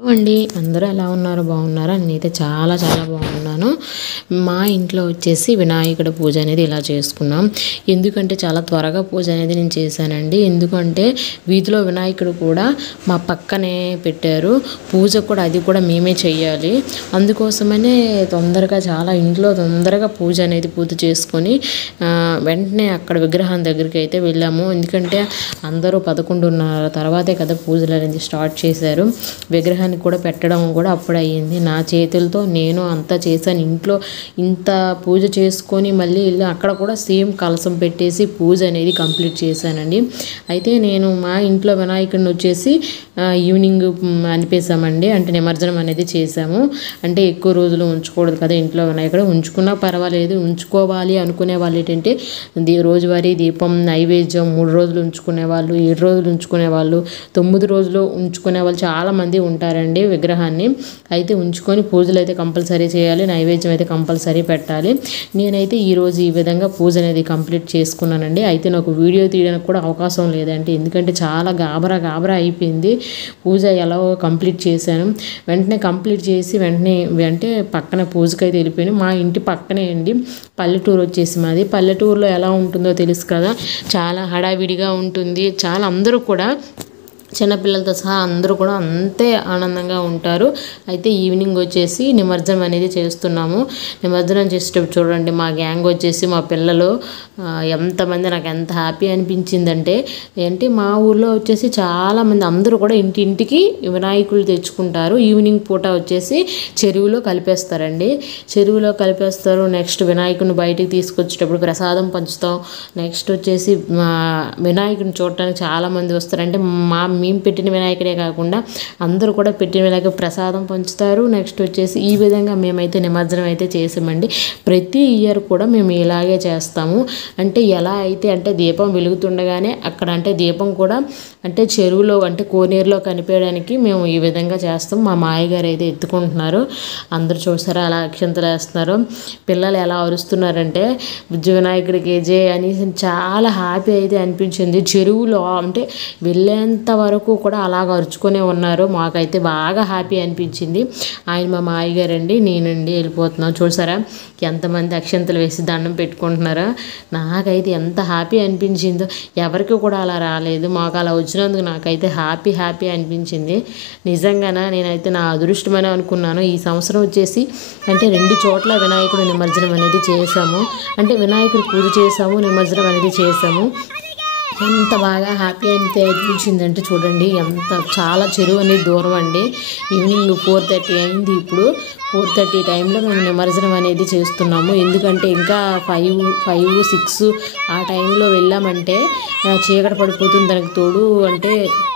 అండి అందరూ ఎలా ఉన్నారు బాగున్నారా నేనైతే చాలా చాలా బాగున్నాను. మా ఇంట్లో వచ్చేసి వినాయకుడి పూజ అనేది ఇలా చేసుకున్నాం. ఎందుకంటే చాలా త్వరగా పూజ అనేది నేను చేశానండి. ఎందుకంటే వీధిలో వినాయకుడు కూడా మా పక్కనే పెట్టారు. పూజ కూడా అది కూడా మేమే చెయ్యాలి. అందుకోసమనే తొందరగా చాలా ఇంట్లో తొందరగా పూజ చేసుకొని వెంటనే అక్కడ విగ్రహం దగ్గరికి అయితే వెళ్ళాము. ఎందుకంటే అందరూ 11:30 తర్వాతే కదా పూజలు అనేది స్టార్ట్ చేశారు. విగ్రహాన్ని కూడా పెట్టడం కూడా అప్పుడు అయ్యింది. నా చేతులతో నేను అంతా చేశాను. ఇంట్లో ఇంత పూజ చేసుకొని మళ్ళీ వెళ్ళి అక్కడ కూడా సేమ్ కలసం పెట్టేసి పూజ అనేది కంప్లీట్ చేశానండి. అయితే నేను మా ఇంట్లో వినాయకుడిని వచ్చేసి ఈవినింగ్ అనిపేసామండి. అంటే నిమజ్జనం అనేది చేశాము. అంటే ఎక్కువ రోజులు ఉంచకూడదు కదా ఇంట్లో వినాయకుడు. ఉంచుకున్నా పర్వాలేదు, ఉంచుకోవాలి అనుకునే వాళ్ళు ఏంటంటే రోజువారీ దీపం నైవేద్యం 3 రోజులు ఉంచుకునే వాళ్ళు, 7 రోజులు ఉంచుకునే వాళ్ళు, 9 రోజులు ఉంచుకునే వాళ్ళు చాలామంది ఉంటారండి విగ్రహాన్ని. అయితే ఉంచుకొని పూజలు అయితే కంపల్సరీ చేయాలి, నైవేద్యం అయితే కంపల్సరీ పెట్టాలి. నేనైతే ఈరోజు ఈ విధంగా పూజ అనేది కంప్లీట్ చేసుకున్నానండి. అయితే నాకు వీడియో తీయడానికి కూడా అవకాశం లేదండి. ఎందుకంటే చాలా గాబరా అయిపోయింది. పూజ ఎలాగో కంప్లీట్ చేశాను. వెంటనే కంప్లీట్ చేసి వెంటనే అంటే పక్కన పూజకి అయితే వెళ్ళిపోయాను. మా ఇంటి పక్కనే అండి పల్లెటూరు వచ్చేసి మాది. పల్లెటూరులో ఎలా ఉంటుందో తెలుసు కదా, చాలా హడావిడిగా ఉంటుంది. చాలా అందరూ కూడా చిన్నపిల్లలతో సహా అందరూ కూడా అంతే ఆనందంగా ఉంటారు. అయితే ఈవినింగ్ వచ్చేసి నిమజ్జనం అనేది చేస్తున్నాము. నిమజ్జనం చేసేటప్పుడు చూడండి మా గ్యాంగ్ వచ్చేసి మా పిల్లలు ఎంతమంది, నాకు ఎంత హ్యాపీ అనిపించిందంటే మా ఊర్లో వచ్చేసి చాలామంది అందరూ కూడా ఇంటింటికి వినాయకులు తెచ్చుకుంటారు. ఈవినింగ్ పూట వచ్చేసి చెరువులో కలిపేస్తారండి. చెరువులో కలిపేస్తారు. నెక్స్ట్ వినాయకుడిని బయటికి తీసుకొచ్చేటప్పుడు ప్రసాదం పంచుతాం. నెక్స్ట్ వచ్చేసి వినాయకుడిని చూడటానికి చాలామంది వస్తారు. అంటే మేము పెట్టిన వినాయకుడే కాకుండా అందరూ కూడా పెట్టిన వినాయకుడు ప్రసాదం పంచుతారు. నెక్స్ట్ వచ్చేసి ఈ విధంగా మేమైతే నిమజ్జనం అయితే చేసామండి. ప్రతి ఇయర్ కూడా మేము ఇలాగే చేస్తాము. అంటే ఎలా అయితే అంటే దీపం వెలుగుతుండగానే అక్కడ అంటే దీపం కూడా అంటే చెరువులో అంటే కోనేరులో కనిపించడానికి మేము ఈ విధంగా చేస్తాం. మా మాయగారు అయితే ఎత్తుకుంటున్నారు. అందరూ చూసారా అలా అక్షంతలు వేస్తున్నారు. పిల్లలు ఎలా అరుస్తున్నారంటే బుజ్జి వినాయకుడికి జై అని చాలా హ్యాపీ అయితే అనిపించింది. చెరువులో అంటే వెళ్ళేంత వరకు కూడా అలాగ అరుచుకునే ఉన్నారు. మాకైతే బాగా హ్యాపీ అనిపించింది. ఆయన మా మాయగారండి, నేనండి వెళ్ళిపోతున్నాం. చూసారా ఎంతమంది అక్షంతలు వేసి దండం పెట్టుకుంటున్నారో. నాకైతే ఎంత హ్యాపీ అనిపించిందో. ఎవరికి కూడా అలా రాలేదు. మాకు అలా వచ్చినందుకు నాకైతే హ్యాపీ అనిపించింది. నిజంగానే నేనైతే నా అదృష్టమని అనుకున్నాను. ఈ సంవత్సరం వచ్చేసి అంటే 2 చోట్ల వినాయకుడు నిమజ్జనం అనేది చేశాము. అంటే వినాయకుడు పూజ చేసాము, నిమజ్జనం అనేది చేసాము. ఎంత బాగా హ్యాపీ అయితే అనిపించిందంటే చూడండి, చాలా చెరువు అనేది దూరం అండి. ఈవినింగ్ 4:30 అయింది. ఇప్పుడు 4:30 టైంలో మేము నిమజ్జనం అనేది చేస్తున్నాము. ఎందుకంటే ఇంకా 5, 6 ఆ టైంలో వెళ్ళామంటే చీకటి పడిపోతుంది. దానికి తోడు అంటే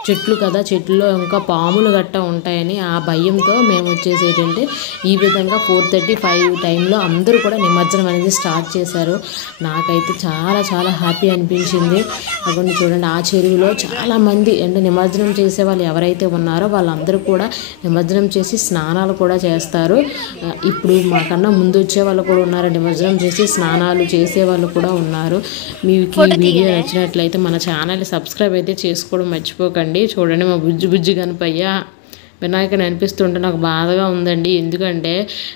చెట్లు కదా, చెట్లలో ఇంకా పాములు గట్టా ఉంటాయని ఆ భయంతో మేము వచ్చేసి ఏంటంటే ఈ విధంగా 4:30, 5 టైంలో అందరూ కూడా నిమజ్జనం అనేది స్టార్ట్ చేశారు. నాకైతే చాలా చాలా హ్యాపీ అనిపించింది. అక్కడ చూడండి ఆ చెరువులో చాలామంది అంటే నిమజ్జనం చేసే వాళ్ళు ఎవరైతే ఉన్నారో వాళ్ళందరూ కూడా నిమజ్జనం చేసి స్నానాలు కూడా చేస్తారు. ఇప్పుడు మాకన్నా ముందు వచ్చే వాళ్ళు కూడా ఉన్నారు, నిమజ్జనం చేసి స్నానాలు చేసే వాళ్ళు కూడా ఉన్నారు. మీకు ఈ వీడియో నచ్చినట్లయితే మన ఛానల్ని సబ్స్క్రైబ్ అయితే చేసుకోవడం మర్చిపోకండి. చూడండి మా బుజ్జి గణపయ్య వినాయకుని అనిపిస్తుంటే నాకు బాధగా ఉందండి. ఎందుకంటే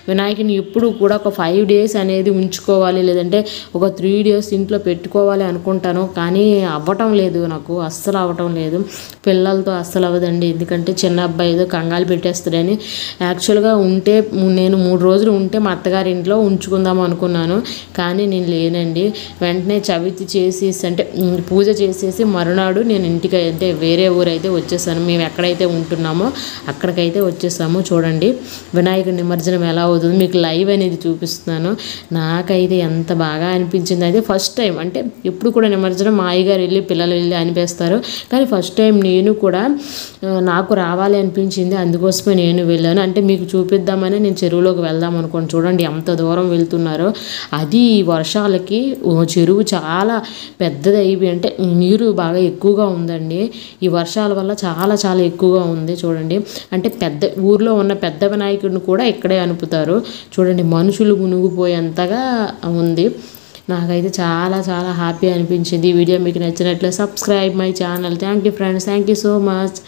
వినాయకుని ఎప్పుడు కూడా ఒక 5 డేస్ అనేది ఉంచుకోవాలి, లేదంటే ఒక 3 డేస్ ఇంట్లో పెట్టుకోవాలి అనుకుంటాను. కానీ అవ్వటం లేదు, నాకు అస్సలు అవ్వటం లేదు. పిల్లలతో అస్సలు అవ్వదండి. ఎందుకంటే చిన్న అబ్బాయి ఏదో కంగాలు పెట్టేస్తాడని. యాక్చువల్గా ఉంటే నేను 3 రోజులు ఉంటే మా అత్తగారి ఇంట్లో ఉంచుకుందాం అనుకున్నాను. కానీ నేను లేనండి. వెంటనే చవితి చేసేసి అంటే పూజ చేసేసి మరునాడు నేను ఇంటికి అంటే వేరే ఊరైతే వచ్చేసాను. మేము ఎక్కడైతే ఉంటున్నామో అక్కడికైతే వచ్చేసాము. చూడండి వినాయకుడి నిమజ్జనం ఎలా అవుతుంది మీకు లైవ్ అనేది చూపిస్తున్నాను. నాకైతే ఎంత బాగా అనిపించింది. అయితే ఫస్ట్ టైం అంటే ఎప్పుడు కూడా నిమజ్జనం మా అయ్యగారు వెళ్ళి పిల్లలు వెళ్ళి అనిపిస్తారు. కానీ ఫస్ట్ టైం నేను కూడా నాకు రావాలి అనిపించింది. అందుకోసమే నేను వెళ్ళాను. అంటే మీకు చూపిద్దామని నేను చెరువులోకి వెళ్దాం అనుకోండి. చూడండి ఎంత దూరం వెళ్తున్నారో. అది వర్షాలకి చెరువు చాలా పెద్దది అయిపోయి అంటే నీరు బాగా ఎక్కువగా ఉందండి. ఈ వర్షాల వల్ల చాలా చాలా ఎక్కువగా ఉంది. చూడండి అంటే ఊర్లో ఉన్న పెద్ద వినాయకుడిని కూడా ఇక్కడే అనుపుతారు. చూడండి మనుషులు మునిగిపోయేంతగా ఉంది. నాకైతే చాలా చాలా హ్యాపీ అనిపించింది. ఈ వీడియో మీకు నచ్చినట్లయితే subscribe my channel. Thank you friends, thank you so much.